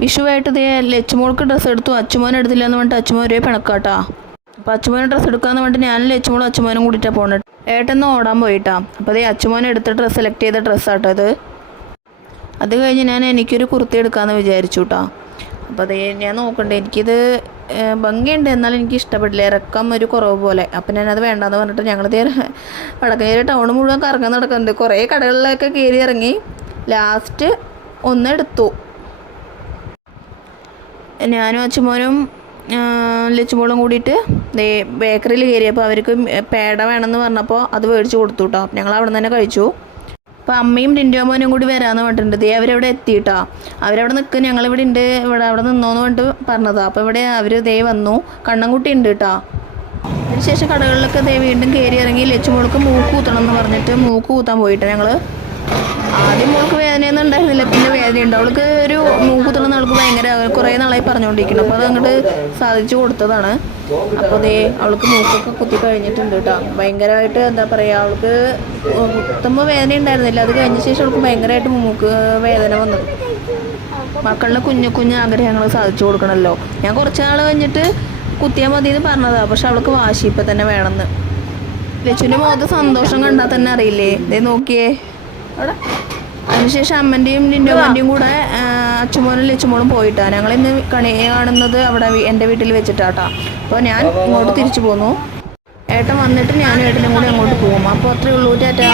വിഷുവായിട്ട് ഇതേ ലച്ചുമോൾക്ക് ഡ്രസ്സ് എടുത്തു, അച്ചുമോൻ എടുത്തില്ല എന്ന് പറഞ്ഞിട്ട് അച്ചുമോൻ ഒരേ പിണക്കാട്ടാ. അപ്പോൾ അച്ചുമോനെ ഡ്രസ്സ് എടുക്കാന്ന് പറഞ്ഞിട്ട് ഞാനും ലച്ചുമോളും അച്ചുമോനും കൂടിയിട്ടാണ് പോകുന്നത്. ഏട്ടന്ന് ഓടാൻ പോയിട്ടാ. അപ്പോൾ അതേ അച്ചുമോനെ എടുത്ത ഡ്രസ്സ് സെലക്ട് ചെയ്ത ഡ്രസ്സാട്ടോ ഇത്. അത് കഴിഞ്ഞ് ഞാൻ എനിക്കൊരു കുർത്തി എടുക്കാമെന്ന് വിചാരിച്ചു കേട്ടോ. അപ്പോൾ അതേ ഞാൻ നോക്കണ്ടേ, എനിക്കിത് ഭംഗിയുണ്ട്, എന്നാലും എനിക്ക് ഇഷ്ടപ്പെട്ടില്ല, ഇറക്കം ഒരു കുറവ് പോലെ. അപ്പം ഞാനത് വേണ്ടാന്ന് പറഞ്ഞിട്ട് ഞങ്ങളിത് വടക്കഞ്ചേരി ടൗൺ മുഴുവൻ കറങ്ങാൻ നടക്കുന്നുണ്ട്. കുറേ കടകളിലൊക്കെ കയറി ഇറങ്ങി ലാസ്റ്റ് ഒന്നെടുത്തു. ഞാനും അച്ചുമോനും ലച്ചുമോളും കൂടിയിട്ട് ബേക്കറിയിൽ കയറിയപ്പോൾ അവർക്ക് പേട വേണമെന്ന് പറഞ്ഞപ്പോൾ അത് മേടിച്ച് കൊടുത്തു കേട്ടോ. ഞങ്ങൾ അവിടെ നിന്ന് തന്നെ കഴിച്ചു. അപ്പോൾ അമ്മയും ടിൻറ്റോമോനും കൂടി വരാമെന്ന് പറഞ്ഞിട്ടുണ്ട്. അവരവിടെ എത്തിയിട്ടാ. അവരവിടെ നിൽക്കും, ഞങ്ങളിവിടെ ഉണ്ട്, അവിടെ നിന്നോന്ന് പറഞ്ഞിട്ട് പറഞ്ഞതാണ്. അപ്പോൾ ഇവിടെ അവർ വന്നു, കണ്ണൻകുട്ടി ഉണ്ട് കേട്ടോ. അതിനുശേഷം കടകളിലൊക്കെ വീണ്ടും കയറി ഇറങ്ങി ലച്ചുമോൾക്ക് മൂക്ക് കൂത്തണം എന്ന് പറഞ്ഞിട്ട് മൂക്ക് കൂത്താൻ പോയിട്ട് ഞങ്ങൾ. ആദ്യം മോൾക്ക് വേദനയൊന്നും ഉണ്ടായിരുന്നില്ല, പിന്നെ വേദനയുണ്ട്. അവൾക്ക് ഒരു മൂക്ക് കുത്തണം അവൾക്ക് ഭയങ്കര കുറേ നാളായി പറഞ്ഞുകൊണ്ടിരിക്കണം. അപ്പോൾ അത് അങ്ങോട്ട് സാധിച്ചു കൊടുത്തതാണ്. അപ്പോൾ അവൾക്ക് മൂക്കൊക്കെ കുത്തി കഴിഞ്ഞിട്ടുണ്ട് കേട്ടോ. ഭയങ്കരമായിട്ട് എന്താ പറയുക, അവൾക്ക് കുത്തുമ്പോൾ വേദന ഉണ്ടായിരുന്നില്ല. അത് കഴിഞ്ഞ ശേഷം അവൾക്ക് ഭയങ്കരമായിട്ട് മൂക്ക് വേദന വന്നു. മക്കളുടെ കുഞ്ഞു കുഞ്ഞു ആഗ്രഹങ്ങൾ സാധിച്ചു കൊടുക്കണമല്ലോ. ഞാൻ കുറച്ച് നാൾ കഴിഞ്ഞിട്ട് കുത്തിയാൽ മതി എന്ന് പറഞ്ഞതാണ്. പക്ഷെ അവൾക്ക് വാശി ഇപ്പം തന്നെ വേണമെന്ന്. ലച്ചുവിൻ്റെ മുഖത്ത് സന്തോഷം കണ്ടാൽ തന്നെ അറിയില്ലേ, നോക്കിയേ അവിടെ. അതിനുശേഷം അമ്മൻ്റെയും ലിൻഡോമൻ്റെയും കൂടെ അച്ചുമോനും ലച്ചുമോളും പോയിട്ടാണ്. ഞങ്ങളിന്ന് കണി കാണുന്നത് അവിടെ എൻ്റെ വീട്ടിൽ വെച്ചിട്ടാട്ടോ. അപ്പോൾ ഞാൻ ഇങ്ങോട്ട് തിരിച്ചു പോന്നു. ഏട്ടൻ വന്നിട്ട് ഞാനും ഏട്ടനും കൂടി അങ്ങോട്ട് പോകും. അപ്പോൾ അത്രയേ ഉള്ളൂ. ടാറ്റാ.